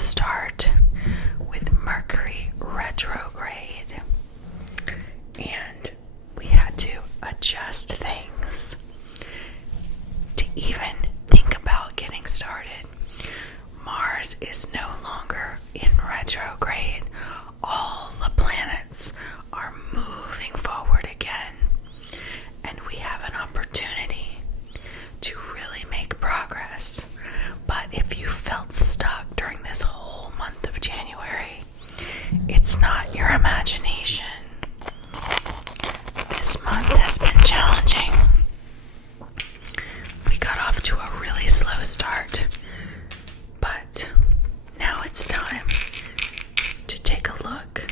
start with Mercury retrograde, and we had to adjust things to even think about getting started. Mars is no longer in retrograde. All the planets are moving forward again, and we have an opportunity to really make progress. But if you felt stuck during this whole month of January, it's not your imagination. This month has been challenging. We got off to a really slow start, but now it's time to take a look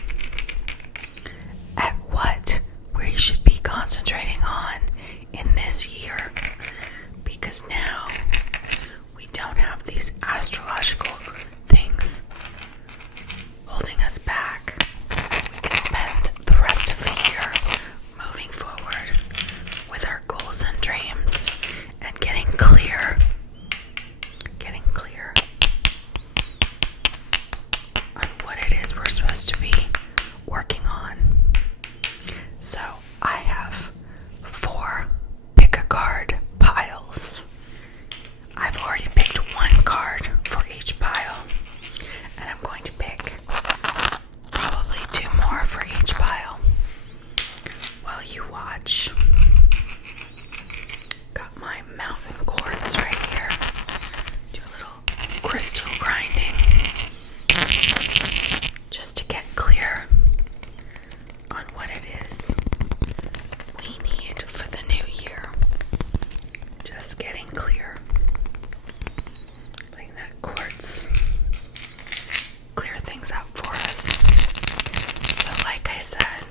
at what we should be concentrating on in this year, because now we don't have these astrological things holding us back. We can spend the rest of the year moving forward with our goals and dreams and getting clear on what it is we're supposed to be working on. So I have 4 pick a card piles. I've already picked 1 card for each pile, and I'm going to pick probably 2 more for each pile while you watch. Got my mountain quartz right here. Do a little crystal grinding just to get clear on what it is we need for the new year. Just getting clear. Letting that quartz clear things out for us. So like I said,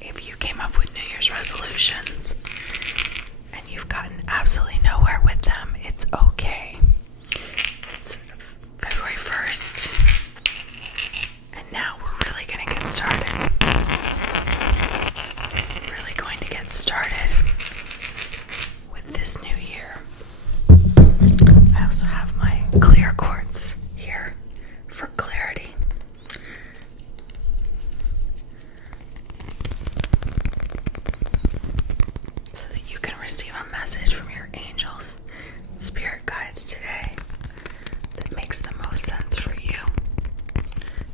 if you came up with New Year's resolutions and you've gotten absolutely nowhere with them, it's okay. It's February 1st, and now we're really going to get started. Really going to get started with this new year. I also have my clear quartz here for clarity. So that you can receive a message from your angels and spirit guides today that makes the most sense for you,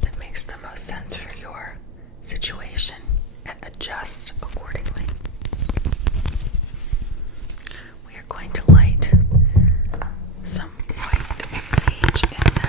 that makes the most sense for your situation, and adjust accordingly. We are going to light some white sage incense.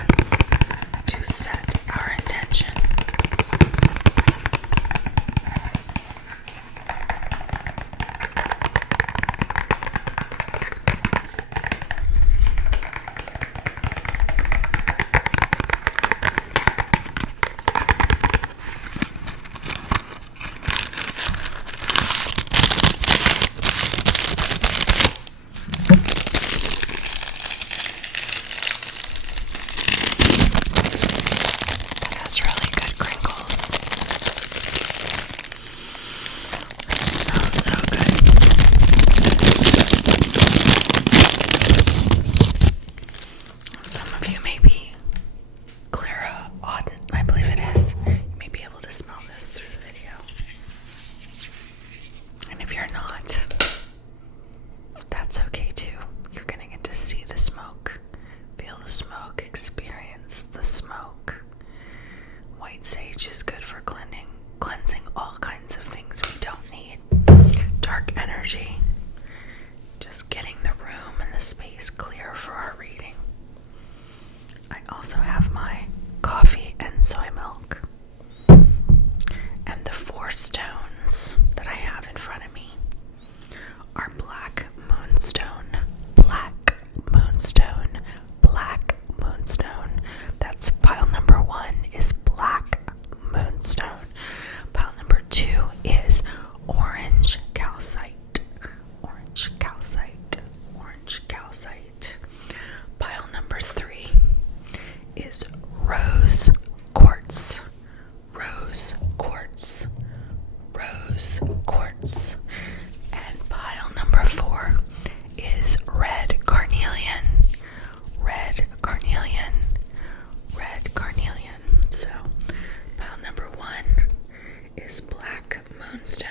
is Black Moonstone.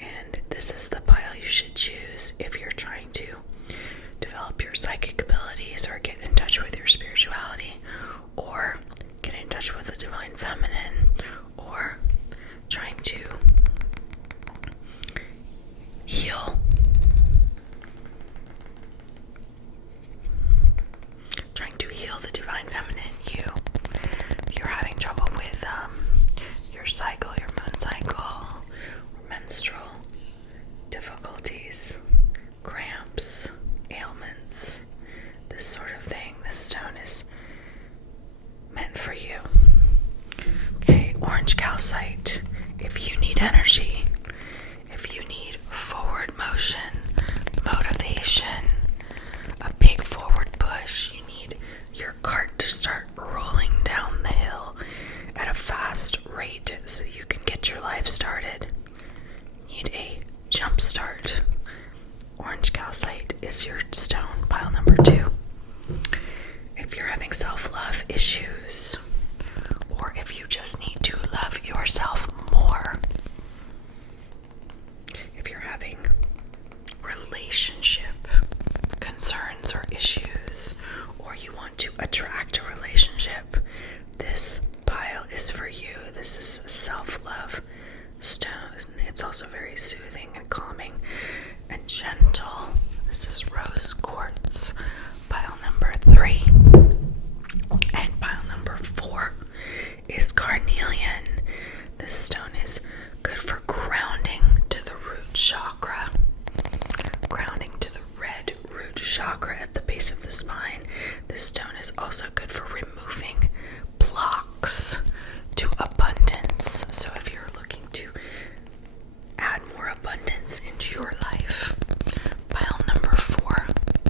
And this is the pile you should choose if you're trying to develop your psychic abilities or get in touch with your spirituality or get in touch with the divine feminine or trying to heal. Trying to heal the divine feminine you. If you're having trouble with your cycle, your moon cycle, or menstrual difficulties, cramps, ailments, this sort of thing, this stone is meant for you. Okay, orange calcite. If you need energy, if you need forward motion, motivation, a big forward push, you need your cart to start rolling down the hill at a fast rate so you can get your life started. You need a jump start. Orange calcite is your stone, pile number 2. If you're having self-love issues, or if you just need to love yourself more, if you're having relationship concerns or issues, or you want to attract a relationship, this pile is for you. This is a self-love stone. It's also very soothing and calming and gentle. This is rose quartz, pile number 3. And pile number 4 is carnelian. This stone is good for grounding to the root chakra. Grounding to the red root chakra at the base of the spine. This stone is also good for removing blocks to abundance. So if you're looking to add more abundance into your life, pile number 4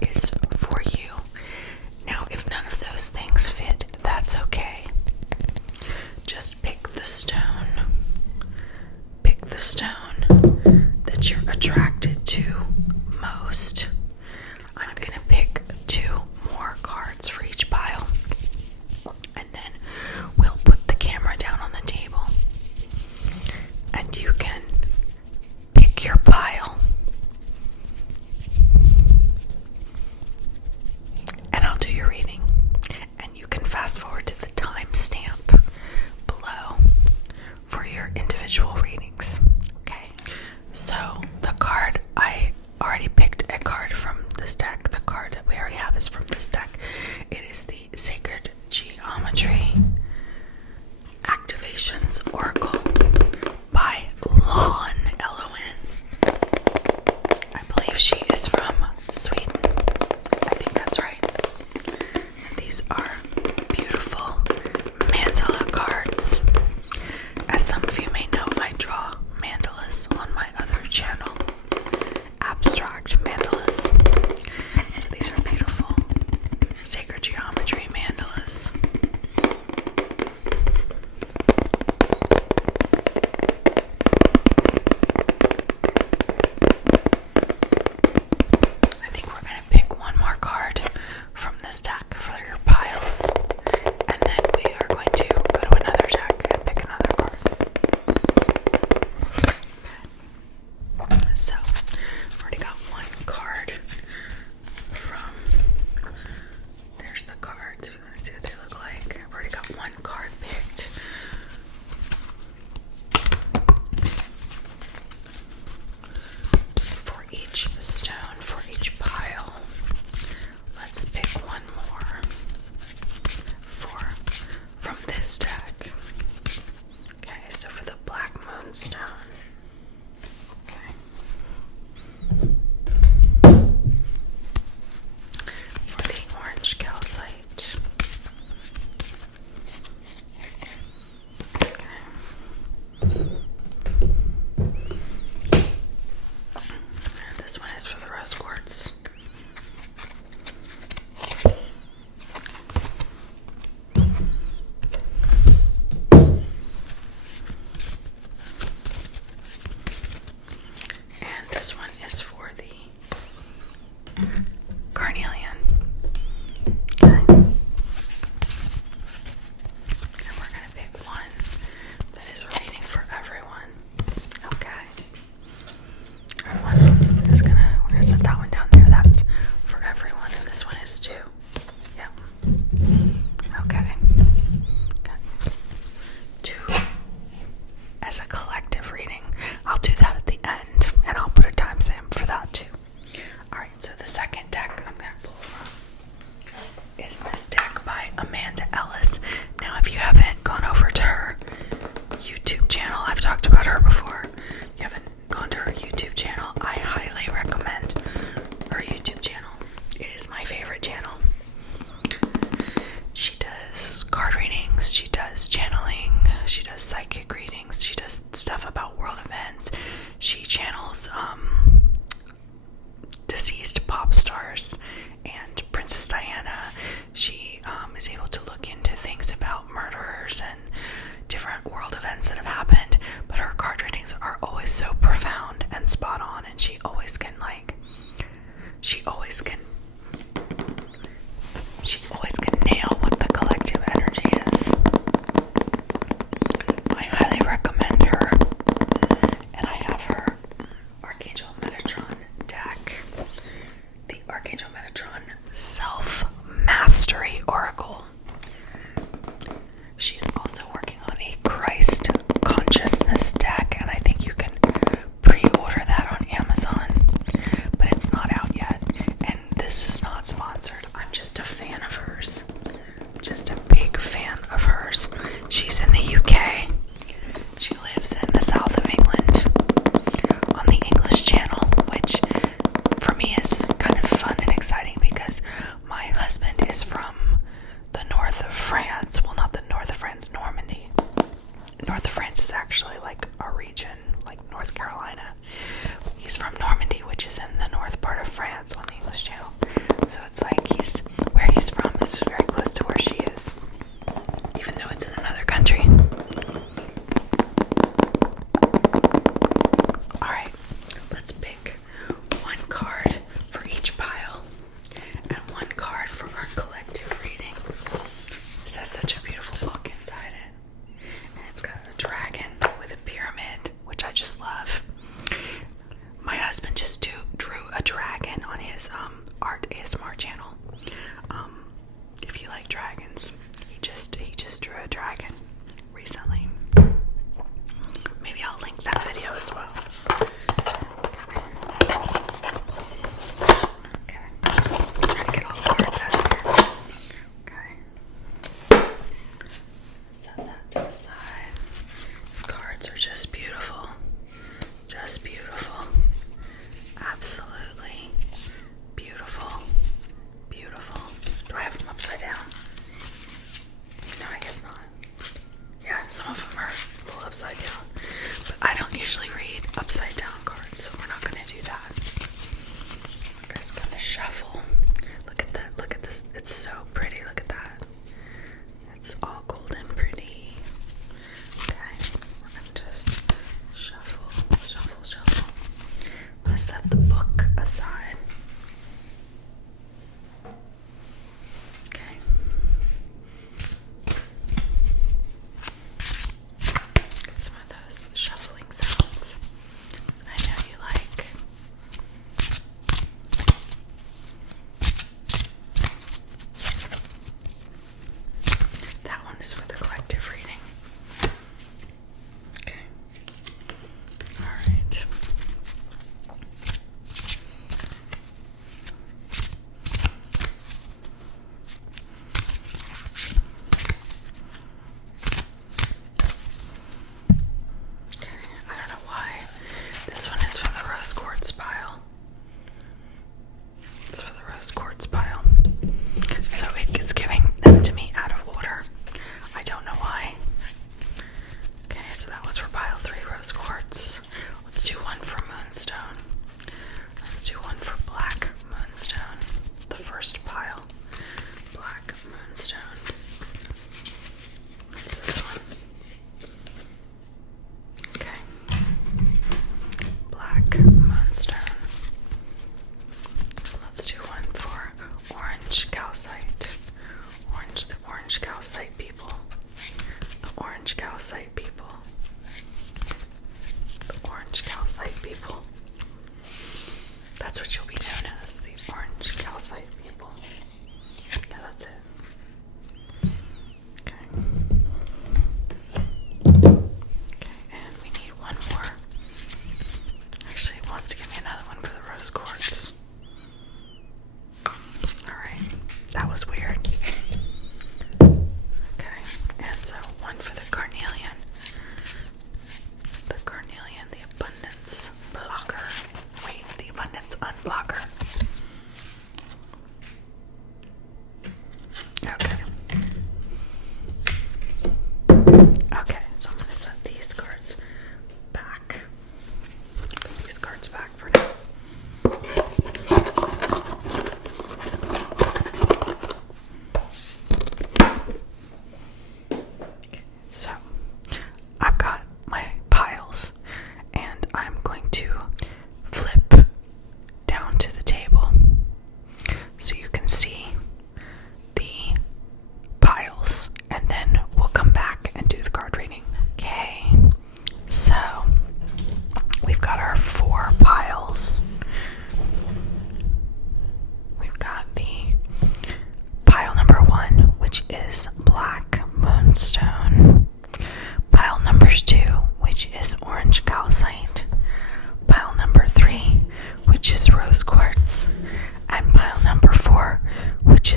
is for you. Now, if none of those things fit, that's okay. Just pick the stone. Pick the stone that you're attracted to most. I'm going to pick 2 more cards for each pile. And then we'll put the camera down on the table. And you can pick your pile. And I'll do your reading. And you can fast forward to the timestamp below for your individual readings. Okay? So the card, I already picked a card from this deck. The card that we already have is from this deck. It is the Sacred Geometry Activations Oracle by Lon, L-O-N. I believe she is from Sweden. I think that's right. These are beautiful is able to look into things about murderers and different world events that have happened, but her card readings are always so profound and spot on, and she always can nail what the collective energy is. I highly recommend her, and I have her Archangel Metatron deck, the Archangel Metatron Self-Mastery Oracle. She's also working on a Christ Consciousness deck, and I think you can pre-order that on Amazon, but it's not out yet, and this is not sponsored. I'm just a fan of hers. Just a big fan of hers. She's in the UK. She lives in the south of England on the English Channel, which for me is kind of fun and exciting because my husband is from the north of France. Well, not the north of France, Normandy. North of France is actually like a region, like North Carolina. He's from Normandy, which is in the north part of France on the English Channel. So it's like where he's from is very close to where she is, even though it's in another country. Alright, let's pick one card for each pile and one card for our collective reading. This has such a beautiful book inside it. And it's got a dragon with a pyramid, which I just love. My husband just drew a dragon on his art ASMR channel. If you like dragons, he just drew a dragon recently. Maybe I'll link that video as well. Okay. Trying to get all the cards out of here. Okay. Set that to the side. These cards are just beautiful. Just beautiful. Absolutely beautiful. Beautiful. Do I have them upside down? No, I guess not. Yeah, some of them are a little upside down. But I don't usually read upside down cards, so we're not going to do that. I'm just going to shuffle. Look at that. Look at this. It's so pretty. Look at that. It's all golden pretty. Okay. We're going to just shuffle. I'm going to set the book aside. Okay. Get some of those shuffling sounds that I know you like.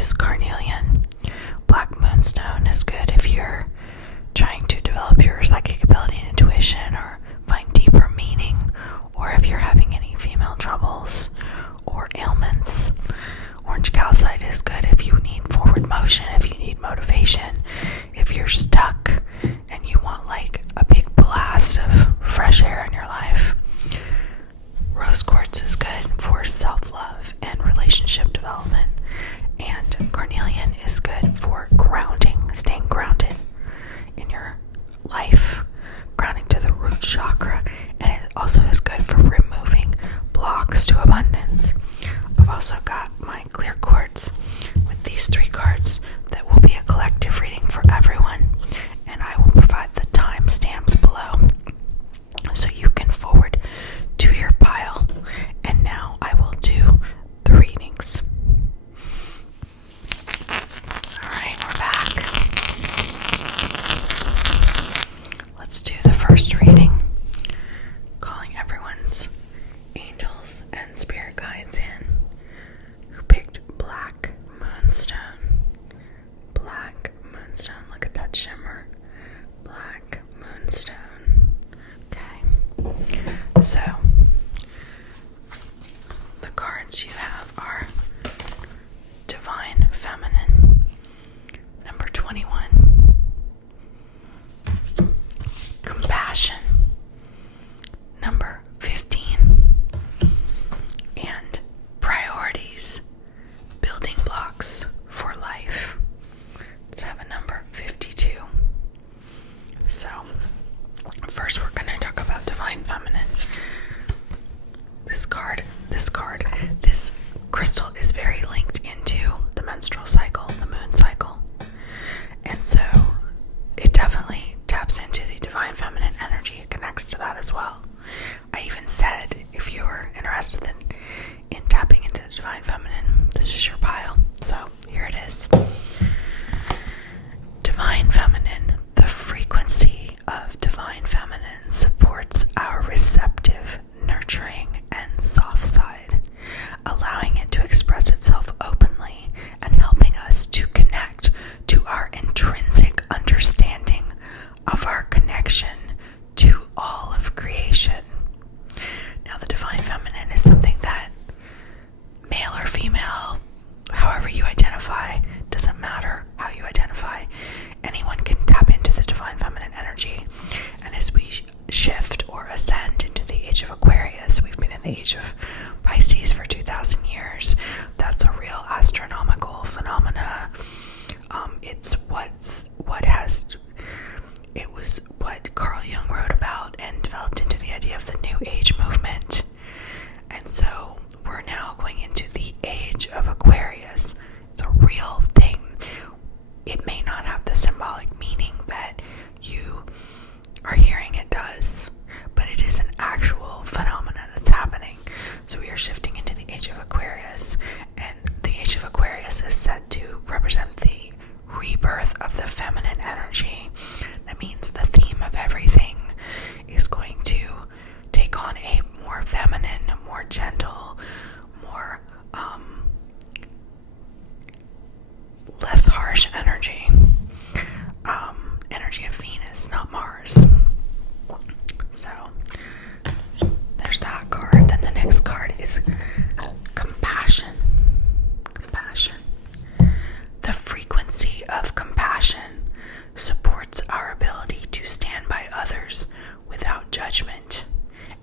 is carnelian. Black moonstone is good if you're trying to develop your psychic ability and intuition or find deeper meaning, or if you're having any female troubles or ailments. Orange calcite is good if you need forward motion, if you need motivation, if you're stuck and you want like a big blast of fresh air in your life. Rose quartz is good for self-love and relationship development. And carnelian is good for grounding, staying grounded in your life, grounding to the root chakra. And it also is good for removing blocks to abundance. I've also got my clear quartz with these 3 cards that will be a collective reading for everyone. And I will provide the timestamps below so you can forward to your pile. And now I will do the readings. Alright, we're back. Let's do the first reading. Calling everyone's angels and spirit guides in who picked Black Moonstone. Black Moonstone. Look at that shimmer. Black Moonstone. Okay. So, the cards you have are Divine Feminine, number 21. Compassion, number 15. And Priorities, Building Blocks for Life. Let's have a number 52. So, first we're going to talk about Divine Feminine. This crystal is very linked into the menstrual cycle, the moon cycle. And so it definitely taps into the Divine Feminine energy. It connects to that as well. I even said, if you're interested in tapping into the Divine Feminine, this is your pile. So here it is. Divine Feminine. The frequency of Divine Feminine supports our receptive, nurturing, and soft side, allowing it to express itself openly and helping us to connect to our intrinsic understanding of our connection to all of creation. Now, the Divine Feminine is something that male or female, however you identify, doesn't matter how you identify, anyone can tap into the Divine Feminine energy. And as we shift or ascend into the age of Aquarius, we've been in the age of Pisces for 2,000 years. That's a real astronomical phenomena. It was what Carl Jung wrote about and developed into the idea of the New Age movement. And so we're now going into the age of Aquarius. It's a real thing. It may not have the symbolic meaning that you are hearing it does, but it is an actual phenomena that's happening. So we are shifting into the age of Aquarius, and the age of Aquarius is said to represent the rebirth of the feminine energy. That means the theme of everything is going to take on a more feminine, more gentle, more less harsh energy. Energy of Venus, not Mars. So there's that card. Then the next card is compassion. Compassion. The frequency of compassion supports our ability to stand by others without judgment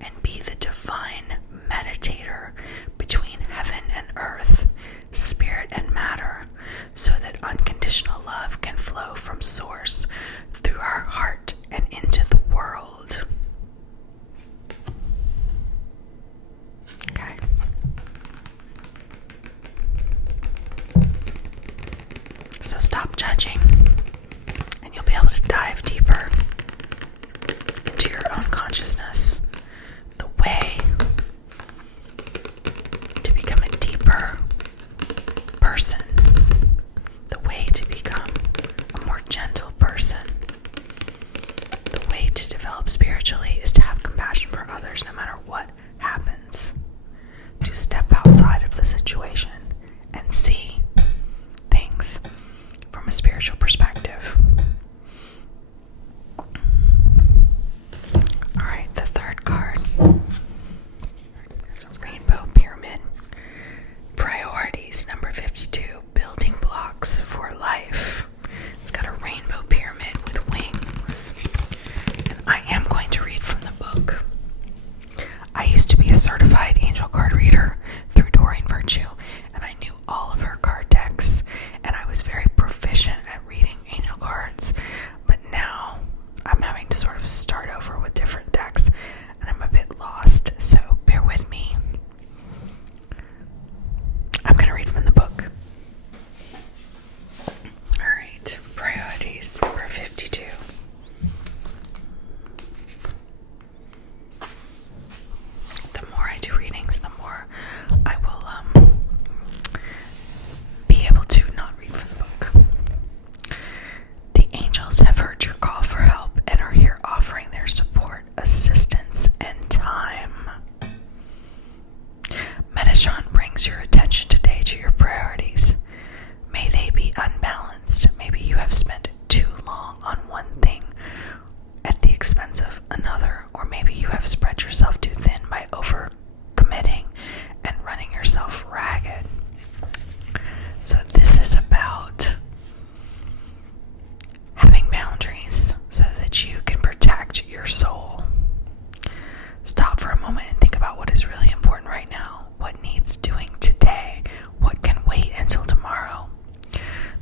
and be the divine meditator between heaven and earth, spirit and matter, so that unconditional love can flow from source through our heart and into the world. Okay. So stop judging, and you'll be able to dive deeper into your own consciousness. The way to become a deeper person. The way to become a more gentle person. The way to develop spiritually is to have compassion for others no matter what happens. To step outside of the situation and see things things from a spiritual perspective. Alright, the third card is a rainbow pyramid. Priorities, number 52, building blocks for life. It's got a rainbow pyramid with wings. And I am going to read from the book. I used to be a certified angel card reader through Doreen Virtue, and I knew all of her card decks, and I was very proficient at reading angel cards. But now I'm having to sort of start over with different decks, and I'm a bit lost, so bear with me. I'm going to read from the book. Alright, priorities, number 52. The more I do readings, the more I will be able to not read from the book. The angels have heard your call for help and are here offering their support, assistance, and time. Metatron brings your attention today to your priorities. May they be unbalanced. Maybe you have spent too long on one thing at the expense of another, or maybe you have spread yourself too thin by overcommitting and running yourself ragged. So this is about having boundaries so that you can protect your soul. Stop for a moment and think about what is really important right now. What needs doing today? What can wait until tomorrow?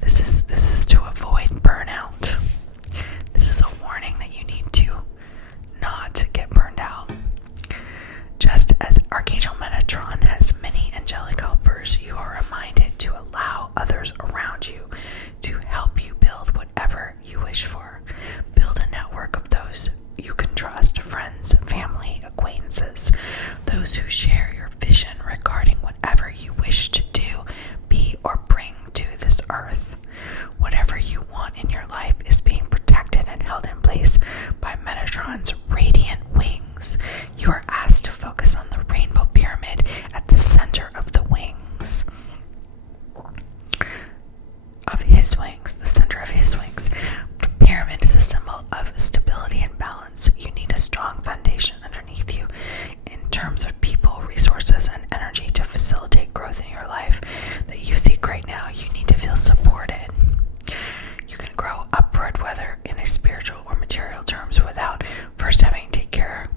This is to avoid burnout. This is a warning that you need to not get burned out. Just as Archangel Metatron has many angelic helpers, you are reminded to allow others around you to help you build whatever you wish for. Build a network of those you can trust, friends, family, acquaintances, those who share your vision regarding whatever you wish to do, be, or bring to this earth. Whatever you want in your life is being protected and held in place by Metatron's radiant wings. You are asked to focus on the rainbow pyramid at the center of the wings. Of his wings, the center of his wings. The pyramid is a symbol of stability and balance. You need a strong foundation underneath you in terms of people, resources, and energy to facilitate growth in your life that you seek right now. You need to feel supported. You can grow upward, whether in a spiritual or material terms, without first having to take care.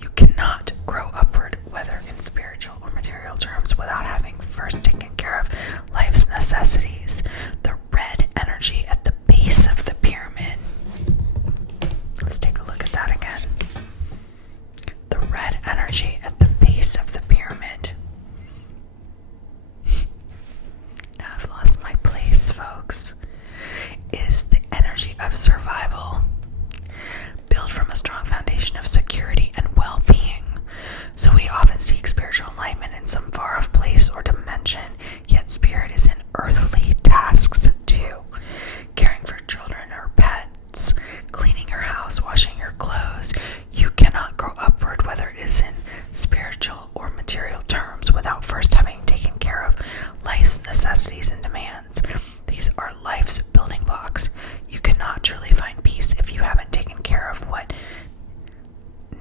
You cannot grow upward, whether in spiritual or material terms, without having first taken care of life's necessities. The red energy at the base of the pyramid. Let's take a look at that again. The red energy at the base of the pyramid. Now I've lost my place, folks. Is the energy of survival. Build from a strong foundation of security and well-being. So we often seek spiritual alignment in some far-off place or dimension, yet spirit is in earthly tasks too. Caring for children or pets, cleaning your house, washing your clothes. You cannot grow upward, whether it is in spiritual or material terms, without first having taken care of life's necessities and demands. These are life's building blocks. You cannot truly find peace if you haven't taken care of what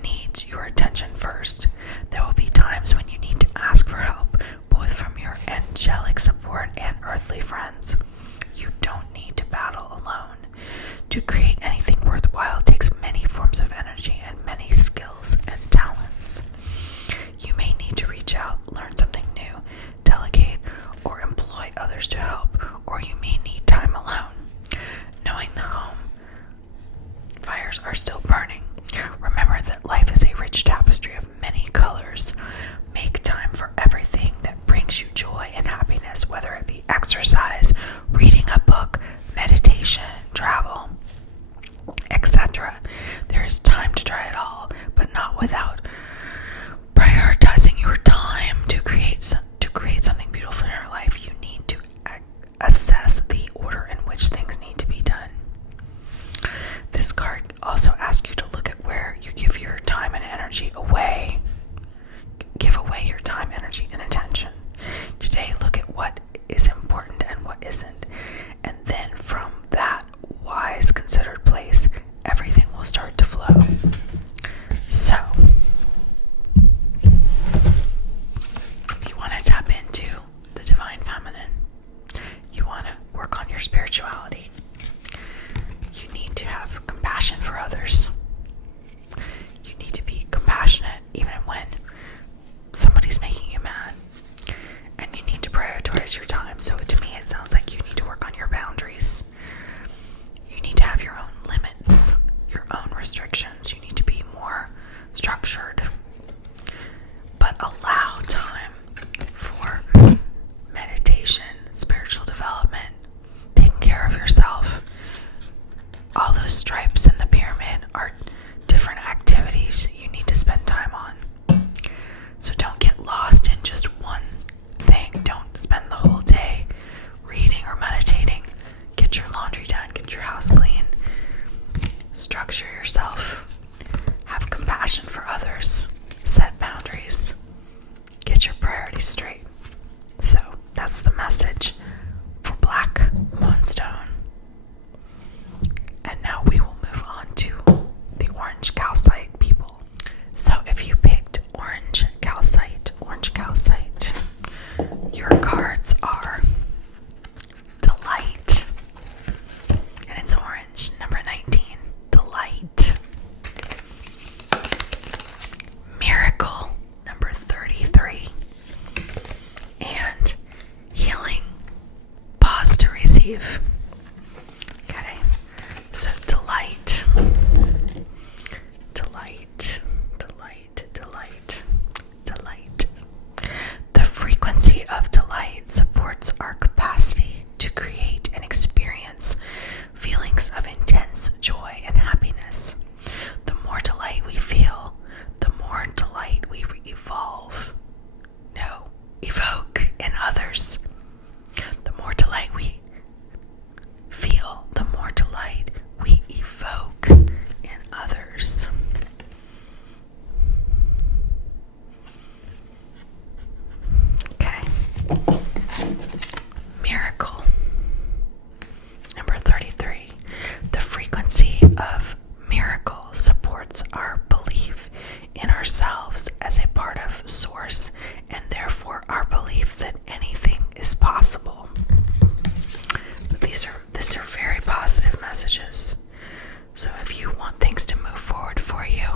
needs your attention first. There will be times when you need to ask for help, both from your angelic support and earthly friends. You don't need to battle alone. To create anything worthwhile takes many forms of energy and many skills and talents. You may need to reach out, learn something new, delegate, or employ others to help, or you may need time alone. Knowing the home fires are still burning, remember that life is a rich tapestry of many colors. Make time for everything that brings you joy and happiness, whether it be exercise, reading a book, meditation, travel, etc. There is time to try it all, but not without prioritizing your time to create something beautiful in your life. You need to assess the order in which things need to be done. This card also asks you to look at where you give your time and energy away. Give away your time, energy, and attention. Today, look at what is important and what isn't. your spirituality. You need to have compassion for others. You need to be compassionate even when somebody's making you mad. And you need to prioritize your time. So to me, it sounds like you need to work on your boundaries. You need to have your own limits, your own restrictions. You need to be more structured. But allow time for meditation, spiritual development, taking care of yourself. All those stripes in the pyramid are different activities you need to spend time on. So don't get lost in just one thing. Don't spend the whole day reading or meditating. Get your laundry done, get your house clean. Structure yourself. Have compassion for others. Set boundaries. Get your priorities straight. So that's the message for Black Moonstone. And now we will move on to the orange calcite people. So if you picked orange calcite, your cards are Delight. And it's orange, number 19, Delight. Miracle, number 33. And Healing, pause to receive. Okay, so delight. The frequency of delight supports our capacity to create and experience feelings of intense joy and happiness. The more delight we feel, the more delight we evoke in others. The more delight we feel, the more delight we evoke in others. Okay. Miracle. Number 33. The frequency of miracle supports our belief in ourselves as a part of Source, and therefore our belief that anything is possible. These are very positive messages. So if you want things to move forward for you,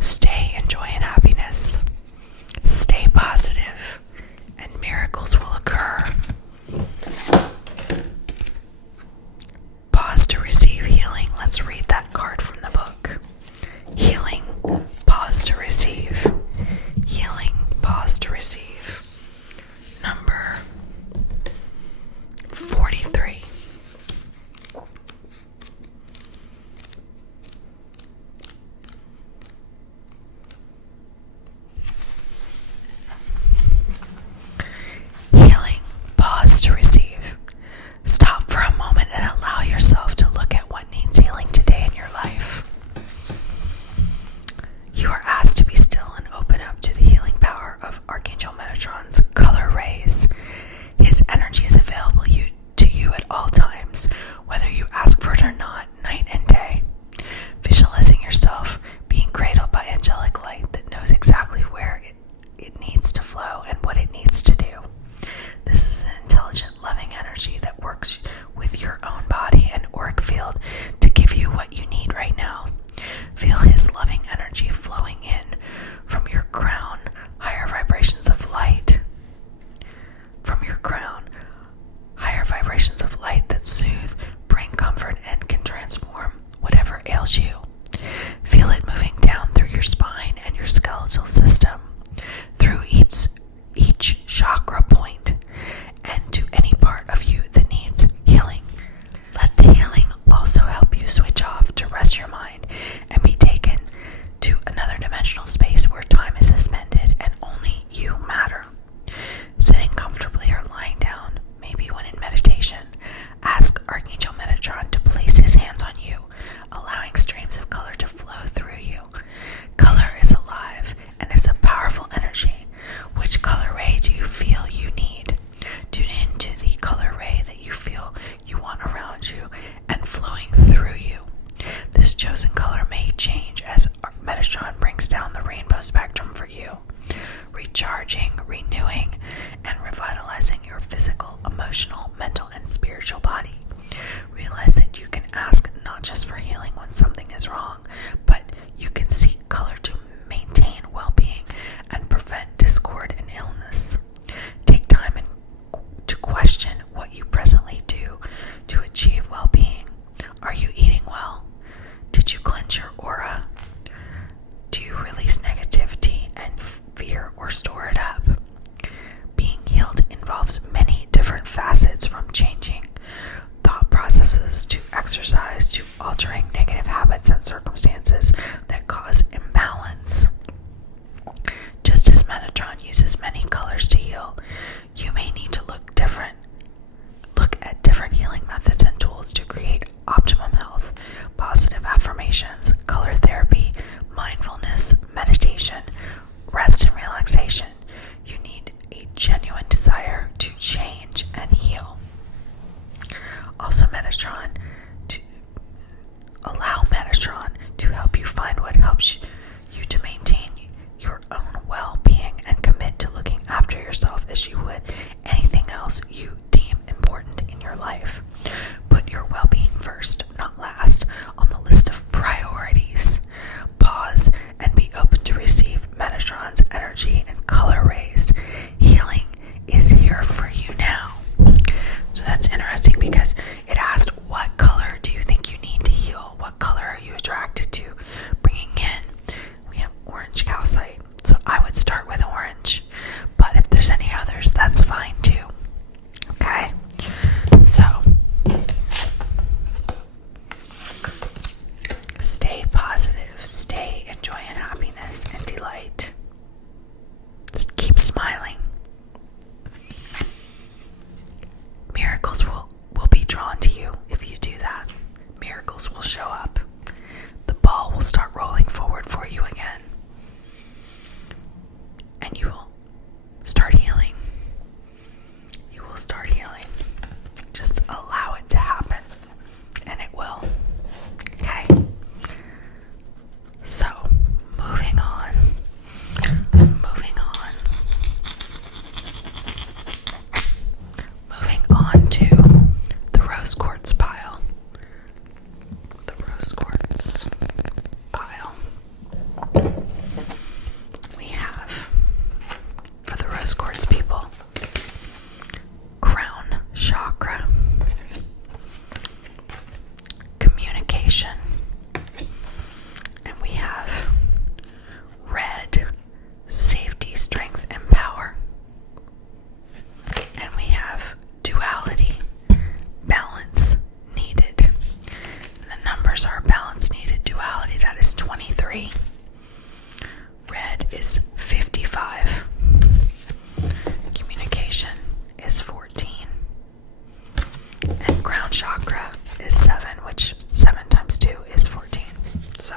stay in joy and happiness. Stay positive, and miracles will occur. Pause to receive healing. Let's read that card from the book. Healing, pause to receive. Healing, pause to receive. Number 43. Healing, pause to receive. Stop for a moment and allow yourself to look at what needs healing today in your life. You are asked to be still and open up to the healing power of Archangel Metatron's color rays. His energy is available to you at all times, whether you ask for it or not, night and day. Visualizing yourself being cradled by angelic light that knows exactly where it needs to flow and what it needs to do. This is an intelligent, loving energy that works with your own body and auric field to give you what you need right now. Feel his loving energy flowing in from your crown, higher vibrations of light. From your crown, higher vibrations of light that soothe, bring comfort, and can transform whatever ails you. Feel it moving down through your spine and your skeletal system, through each chakra point, and to any part of you that needs healing. Let the healing also help you switch off to rest your mind and be taken to another dimensional space where time is suspended and only you matter. Sitting comfortably or lying down, maybe when in meditation, ask Archangel Metatron to place his hands on you, allowing streams of color to flow through you. Color is alive and is a powerful energy. Which color ray do you feel you need? Tune into the color ray that you feel you want around you and flowing through you. This chosen color may change as Metatron brings down the rainbow spectrum for you, recharging, renewing, and revitalizing your physical, emotional, mental, and spiritual altering negative habits and circumstances that cause imbalance. Just as Metatron uses many colors to heal, you may need to look at different healing methods and tools to create optimum health. Positive affirmations, color therapy, mindfulness, meditation, rest and relaxation. You need a genuine desire to change and heal. Also, allow Metatron to help you find what helps you to maintain your own well-being and commit to looking after yourself as you would anything else you deem important in your life. Put your well-being first, not last, on the list of priorities. Pause and be open to receive Metatron's energy and color rays. Healing is here for you now. So that's interesting because it asked, what color do you think you need to heal? What color are you attracted to? Bringing in, we have orange calcite. So I would start with orange, but if there's any others, that's fine too. Okay? So, stay positive, stay enjoying happiness and delight. Just keep smiling. Miracles will be drawn to you if you do that. Miracles will show up. The ball will start rolling forward for you again. And you will start healing. You will start healing. Just allow it to happen. And it will. Okay? So, moving on. Moving on to the rose quartz pile. The rose quartz pile. We have, for the rose quartz people, crown chakra, communication, and we have red, safety, strength, and power. And we have duality, balance needed. The numbers are balance needed, duality, that is 23. Red is 55. Communication is 14. And crown chakra is 7, which 7 times 2 is 14. So,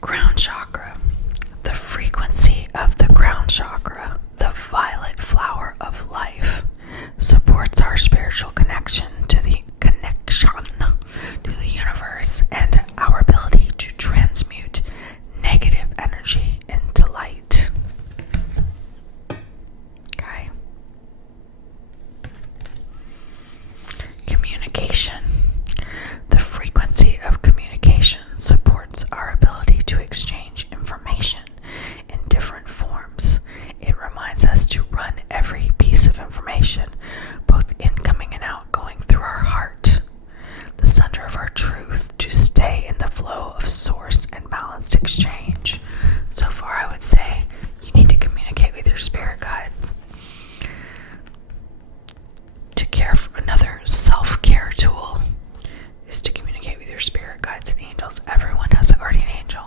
crown chakra. The frequency of the crown chakra, the violet flower of life, supports our spiritual connection to the universe and our ability to transmute negative energy into light. Okay. Communication. The frequency of communication supports our ability to exchange information in different forms. It reminds us to run every piece of information, both incoming and outgoing, through our heart, the center of our truth, to stay in the flow of source and balanced exchange. So far, I would say you need to communicate with your spirit guides. To care for another self-care tool is to communicate with your spirit guides and angels. Everyone has a guardian angel.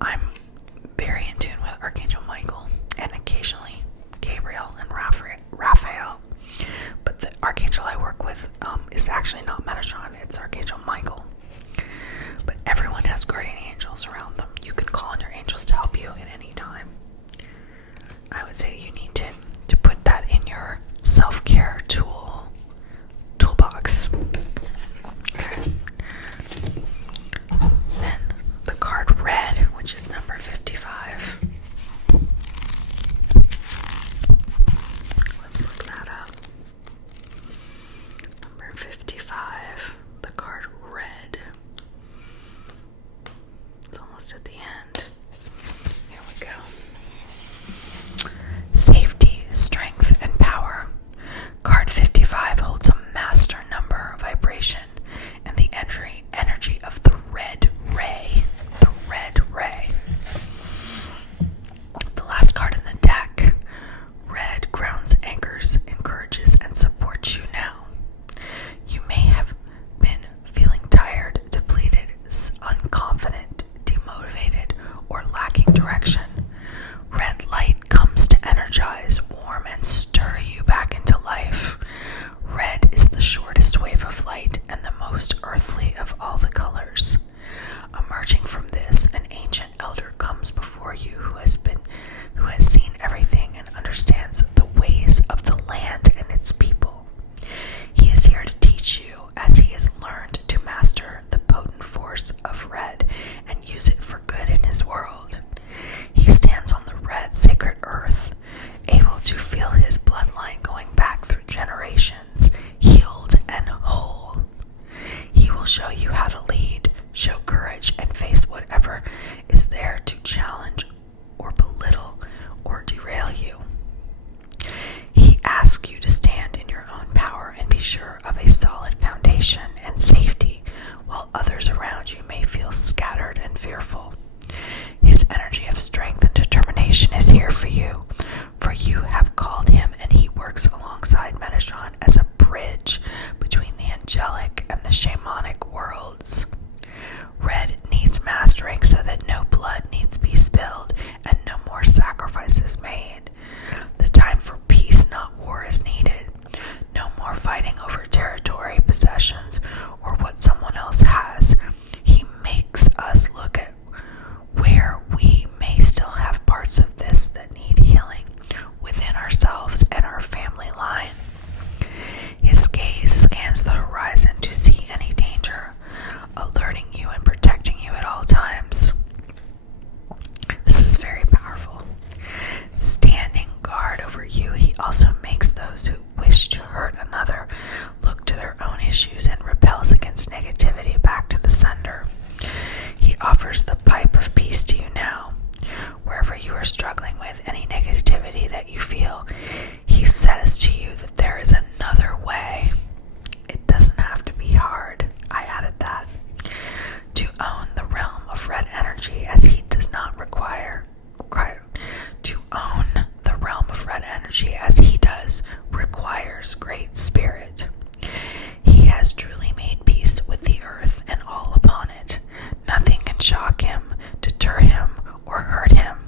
I'm very in tune with Archangel Michael and occasionally Gabriel and Raphael. But the Archangel I work with is actually not Metatron, it's Archangel Michael. But everyone has guardian angels around them. You can call on your angels to help you at any time. I would say you need to put that in your self-care toolbox. Okay. Then the card red, which is number 55. Let's look that up. Number 55, the card red. It's almost at the end. Here we go. See angelic and the shamanic worlds. Red needs mastering so that no blood needs to be spilled and no more sacrifices made. The time for peace, not war, is needed. No more fighting over territory, possessions, or what someone else has. He makes us look at where we may still have parts of this that need healing within ourselves and our family line. His gaze scans the horizon to see any danger, alerting you and protecting you at all times. This is very powerful. Standing guard over you, he also makes those who wish to hurt another look to their own issues and repels against negativity back to the sender. He offers the pipe of peace to you now. Wherever you are struggling with any negativity that you feel, he says to you that there is another way. It doesn't have to be hard. I added that. To own the realm of red energy as he does not require to own the realm of red energy as he does requires great spirit. He has truly made peace with the earth and all upon it. Nothing can shock him, deter him, or hurt him.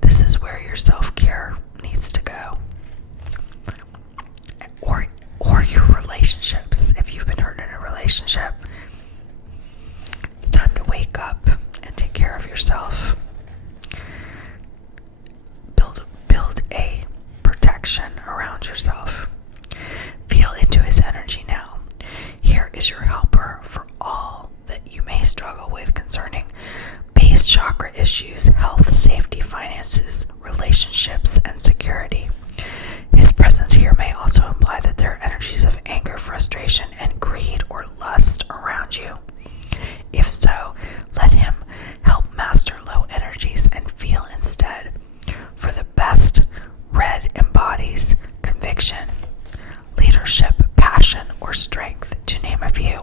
This is where your self-care needs to go. Or your relationships. If you've been hurt in a relationship, it's time to wake up and take care of yourself. Build a protection around yourself. Feel into his energy now. Here is your helper for all that you may struggle with concerning base chakra issues, health, safety, finances, relationships, and security. His presence here may also imply that there are energies of anger, frustration, and greed or lust around you. If so, let him help master low energies and feel instead. For the best, red embodies conviction, leadership, passion, or strength, to name a few.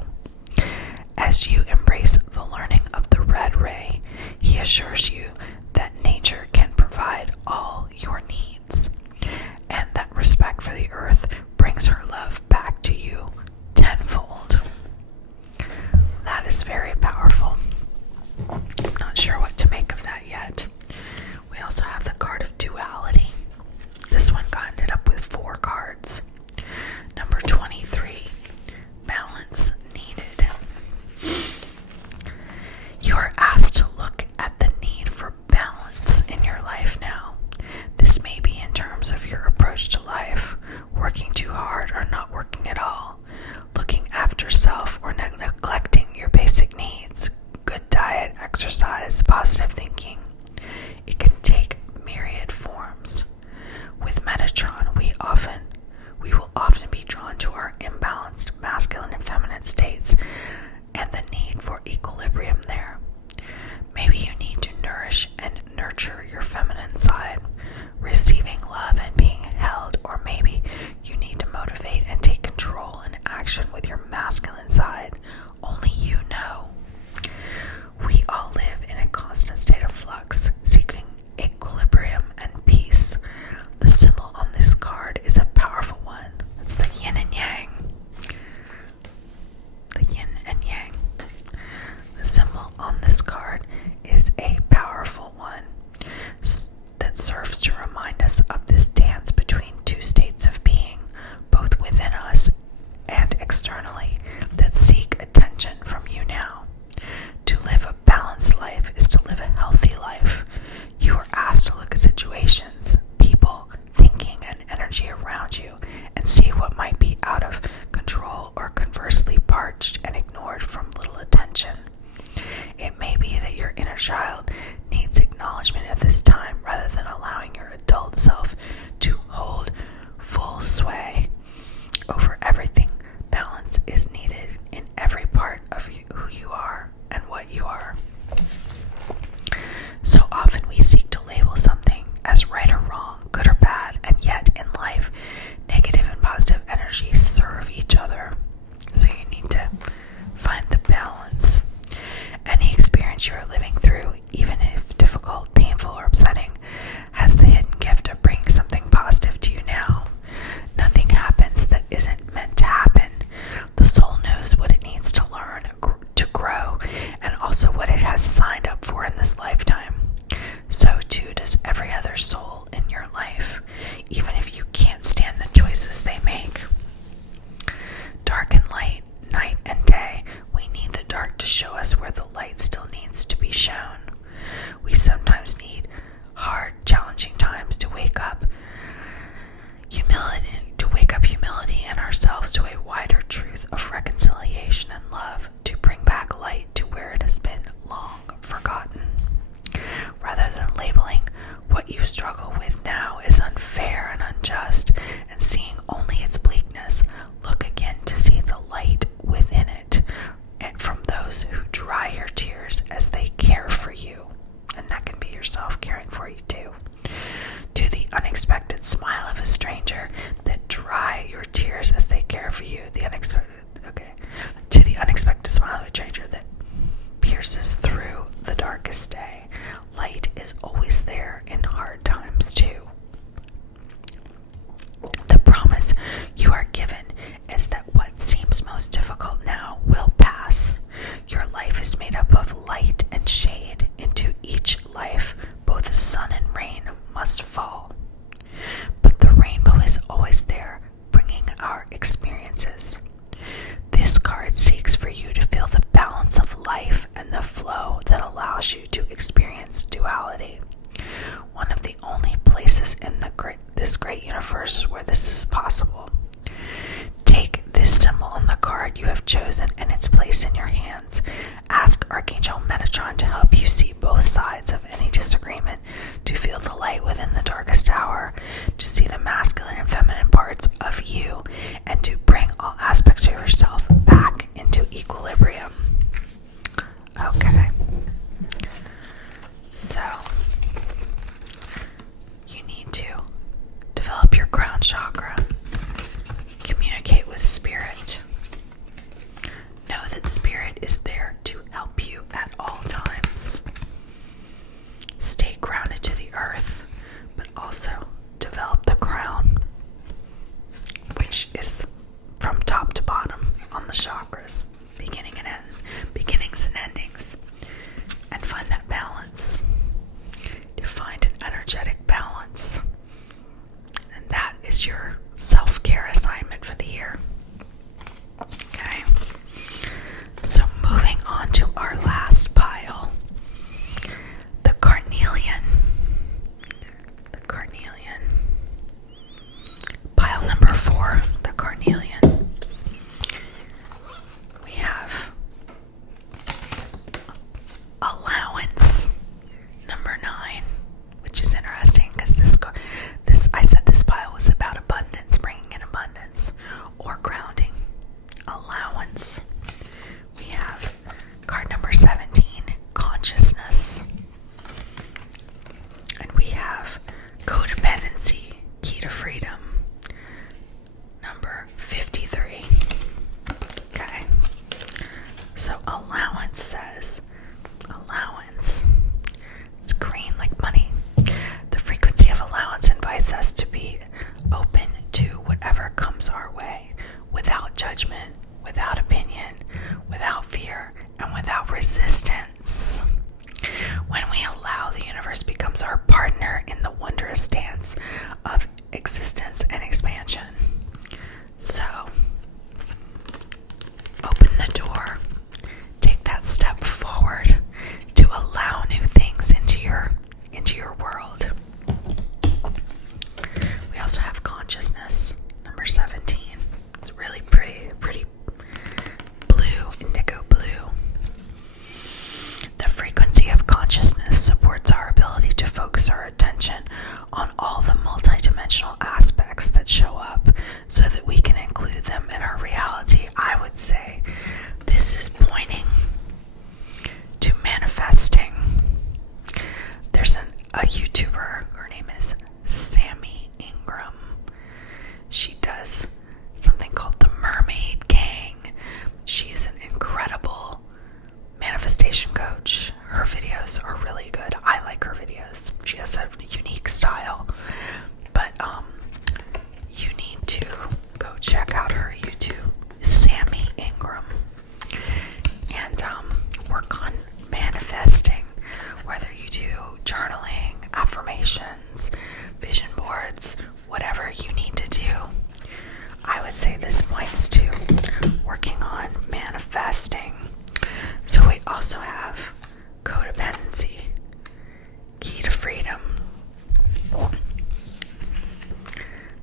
As you embrace the learning of the red ray, he assures you that nature can provide all your needs, and that respect for the earth brings her love back to you tenfold. That is very powerful. I'm not sure what to make of that yet. We also have the card of duality. This one ended up with 4 cards. Number 23, balance needed. You are asked to look at the need for balance in your life now. This may be in terms of your approach to life, working too hard or not working at all, looking after self or neglecting your basic needs, good diet, exercise, positive thinking. It can take myriad forms. With Metatron, we will often be drawn to our imbalanced masculine and feminine states and the need for equilibrium there. Maybe you need to nourish and nurture your feminine side, receiving love and being held, or maybe you need to motivate and take control and action with your masculine side. Only you know. We all live in a constant state of flux, seeking equilibrium and peace. The symbol on this card is a powerful one. It's the yin and yang. The yin and yang. The symbol on this card is a powerful one that serves to remind us of this dance between two states of being, both within us and externally, that seek attention from you now. To live a balanced life is to live a healthy life. You are asked to look at situations, people, thinking, and energy around you and see what might be out of control or conversely parched and ignored from little attention. It may be that your inner child needs acknowledgement at this time rather than allowing your adult self to hold full sway over everything. Balance is needed in every part of who you are and what you are. So often we seek to label something as right or wrong, good or bad, and yet in life, negative and positive energies serve each other. So you need to find the balance. Any experience you are living through, even if difficult, painful, or upsetting, ourselves to a wider truth of reconciliation and love to bring back light to where it has been long forgotten. Rather than labeling what you struggle with now as unfair and unjust and seeing only its bleakness, look again to see the light within it and from those who dry your tears as they care for you. And that can be yourself caring for you too. To the unexpected smile of a stranger that dry your tears as they care for you. To the unexpected smile of a stranger that pierces through the darkest day. Light is always there in hard times too. The promise you are given is that what seems most difficult now will pass. Your life is made up of light and shade. Into each life, both the sun and rain must fall. But the rainbow is always there, bringing our experiences. This card seeks for you to feel the balance of life and the flow that allows you to experience duality. One of the only places in this great universe where this is possible. Take this symbol on the card you have chosen and its place in your hands. Ask Archangel Metatron to help you see both sides of any disagreement, to feel the light within the darkest hour, to see the masculine and feminine parts of you, and to bring all aspects of yourself back into equilibrium. Okay. So, you need to develop your crown chakra. Communicate with spirit. Know that spirit is there to help you at all times. Stay grounded to the earth, but also develop the crown, which is from top to bottom on the chakras, beginnings and endings, and find that balance. To find an energetic balance, and that is your self-care assignment for the year. Okay, so moving on to our last pile, the Carnelian. Pile number 4, the Carnelian. We have allowance number 9, which is interesting because I said this pile was about abundance, bringing in abundance or grounding. Allowance. We have card number 17, consciousness. And we have codependency, key to freedom, number 53. Okay. So allowance says, it's green like money. The frequency of allowance invites us to be open to whatever comes our way, without judgment, without opinion, without fear, and without resistance. When we allow, the universe becomes our partner in the wondrous dance of existence and expansion. So, open the door. Take that step forward to allow new things into your world. We also have consciousness, number 17. It's really pretty blue, indigo blue. The frequency of consciousness supports our ability to focus our attention on all the multidimensional aspects that show up so that we can include them in our reality. I would say this is pointing to manifesting. There's a YouTuber, her name is Sammy Ingram. She does something called the Mermaid Gang. She is an incredible manifestation coach. Her videos are really good. I like her videos. She has a unique style. But you need to go check out her YouTube, Sammy Ingram, and work on manifesting. Whether you do journaling, affirmations, vision boards, whatever you need to do, I would say this points to working on manifesting. So we also have codependency, key to freedom.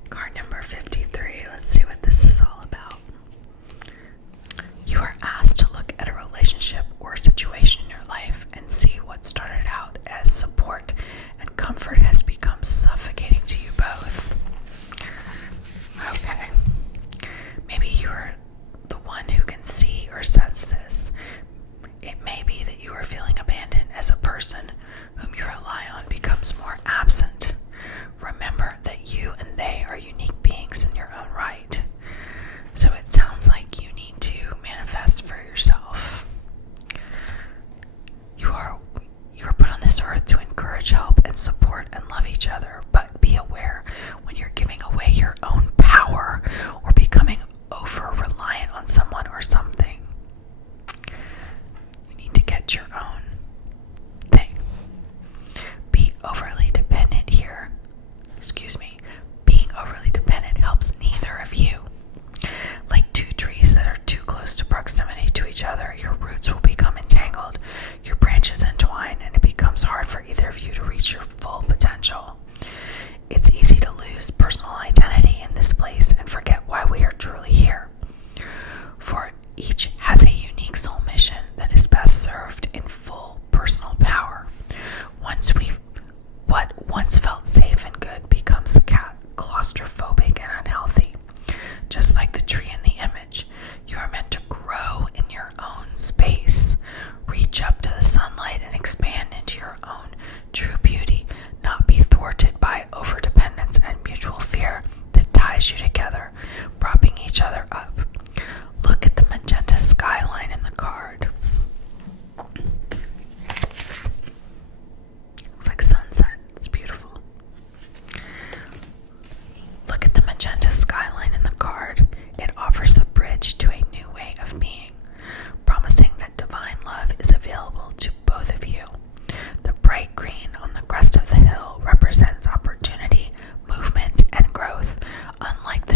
Card number 53. Let's see what this is all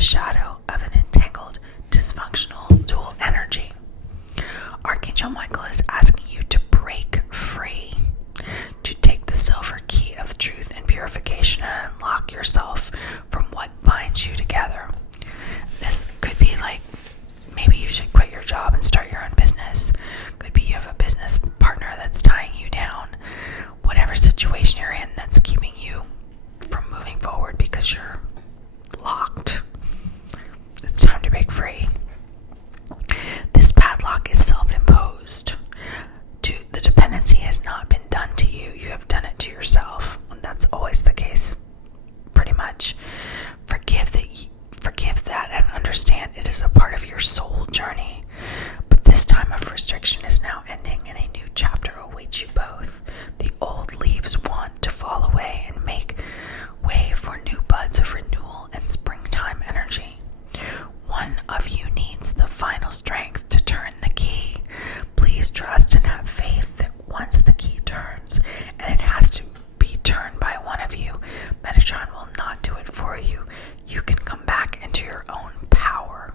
shadow of an entangled, dysfunctional dual energy. Archangel Michael is asking you to break free, to take the silver key of truth and purification and unlock yourself from what binds you together. This could be like, maybe you should quit your job and start your own business. Could be you have a business partner that's tying you down. Whatever situation you're in that's keeping you from moving forward because you're locked. It's time to break free. This padlock is self-imposed. The dependency has not been done to you. You have done it to yourself. And that's always the case, pretty much. Forgive that and understand it is a part of your soul journey. But this time of restriction is now ending and a new chapter awaits you both. The old leaves want to fall away and make way for new buds of renewal and springtime energy. One of you needs the final strength to turn the key. Please trust and have faith that once the key turns, and it has to be turned by one of you, Metatron will not do it for you. You can come back into your own power.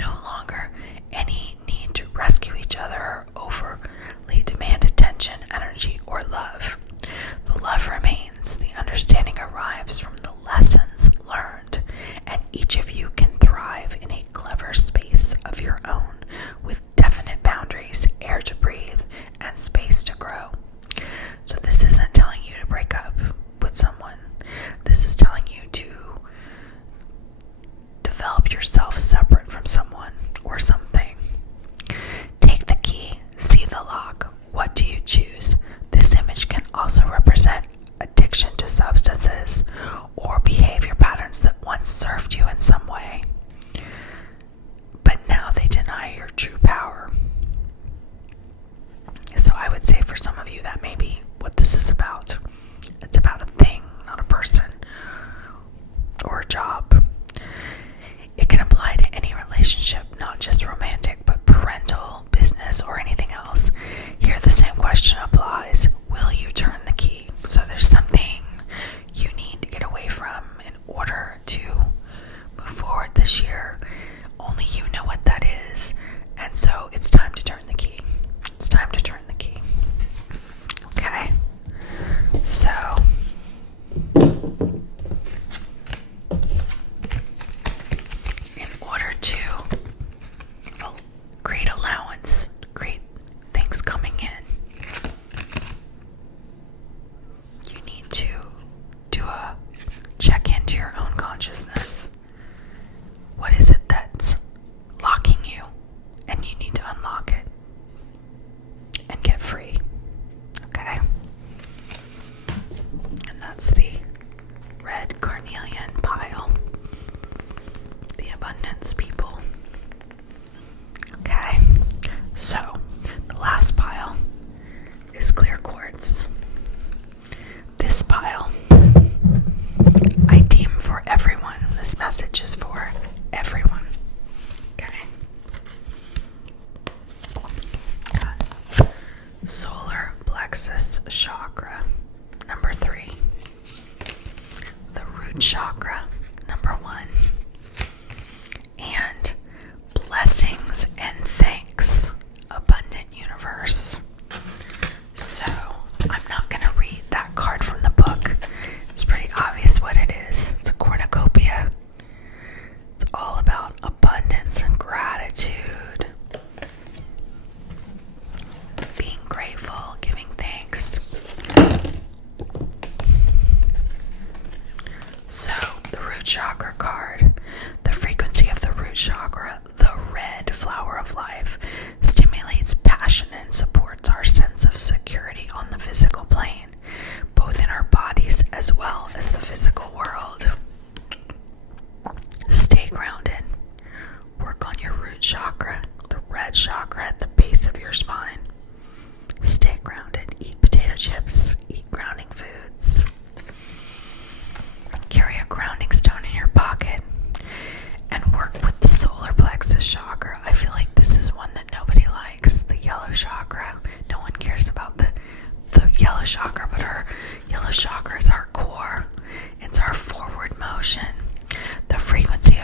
No longer any need to rescue each other or overly demand attention, energy, or love. The love remains. The understanding arrives from the lessons learned, and each of you can thrive in a clever space of your own with definite boundaries, air to breathe, and space to grow. So this isn't telling you to break up with someone. This is telling you to develop yourself separate from someone or something. Take the key, see the lock. What do you choose? This image can also represent addiction to substances or behavior patterns that once served you in some way, but now they deny your true power. So I would say for some of you that may be what this is about. It's about a thing, not a person or a job. It can apply to any relationship, not just romantic, but parental, business, or anything else. Here the same question applies. Will you turn the key? So there's something you need to get away from in order to move forward this year. Only you know what that is. And so it's time to turn the key. It's time to turn the key. Okay? So in order to create allowance, create things coming in, you need to do a check into your own consciousness. What is it that's locking you? And you need to unlock it and get free. Okay? And that's the red carnelian pile. The abundance people. Okay? So, the last pile is clear quartz. This pile I deem for everyone. This message is for everyone. Okay? Got solar plexus chakra, number 3. The root chakra, number 1. And blessings and thanks, abundant universe. So, I'm not going to read that card from the book. It's pretty obvious what it is. It's a cornucopia. It's all about abundance and gratitude. Being grateful, giving thanks. So, the root chakra card. The frequency of the root chakra, the red flower of life, stimulates passion and supports our sense of security on the physical plane, both in our bodies as well as the physical world. Stay grounded. Work on your root chakra, the red chakra at the base of your spine. Stay grounded. Eat potato chips. Eat grounding foods. Carry a grounding stone in your pocket and work with the solar plexus chakra. I feel like this is one that nobody likes, the yellow chakra. No one cares about the yellow chakra, but our yellow chakra is our core. It's our forward motion. The frequency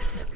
is